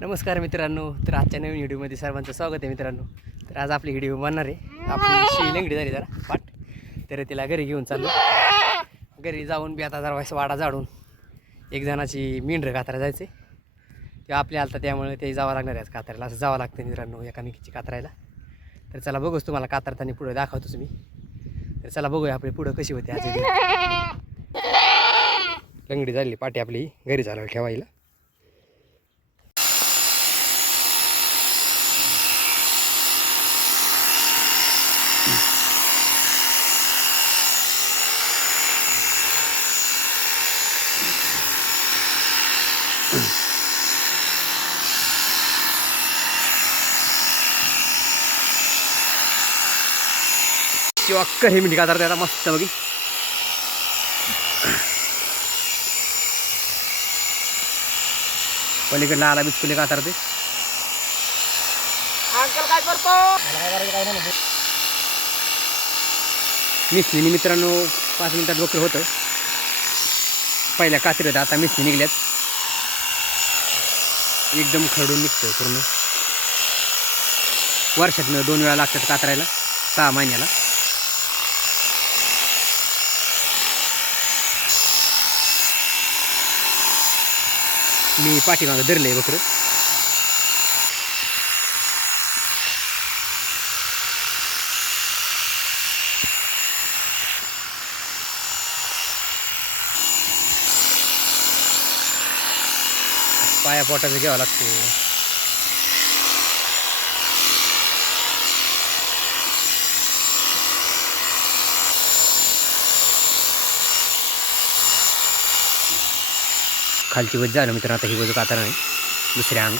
नमस्कार मित्रांनो. तर आजच्या नवीन व्हिडिओमध्ये सर्वांचं स्वागत आहे मित्रांनो. तर आज आपली व्हिडिओ बनणार आहे. आपली लेंगडी झाली जरा पाट, तर तिला घरी घेऊन चाललो. घरी जाऊन बी आता जरा वाडा झाडून एक जणाची मेंढरं कातरा जायचे. ते आपल्या आलता त्यामुळे ते जावं लागणार आहे कातरायला. असं जावं लागतं मित्रांनो एकामेकीची कातरायला. तर चला बघूच, तुम्हाला कातरताना पुढं दाखवतोच मी. तर चला बघूया आपली पुढं कशी होते आज व्हिडिओ. लेंगडी झाली पाटी आपली घरी झालं ठेवायला. अक्कर हे मिठी कातरते आता मस्त बघी. पलीकडला आला बिस्कुले कातरते. मिसनी मित्रांनो 5 मिनिटात डोकं होतं. पहिल्या कात्री होत्या, आता मिसनी निघल्यात. एकदम खरडून निघतं पूर्ण. वर्षातनं 2 वेळा लागतात कातरायला, 6 महिन्याला. मी पाठीमागं धरलंय बकरं. पाया पोटाचं घ्यावं लागतं. खालची वज झालं मित्रांनो. आता ही वज कातरा नाही, दुसऱ्या अंग.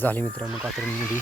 झाली मित्रांनो कातरून मध्ये.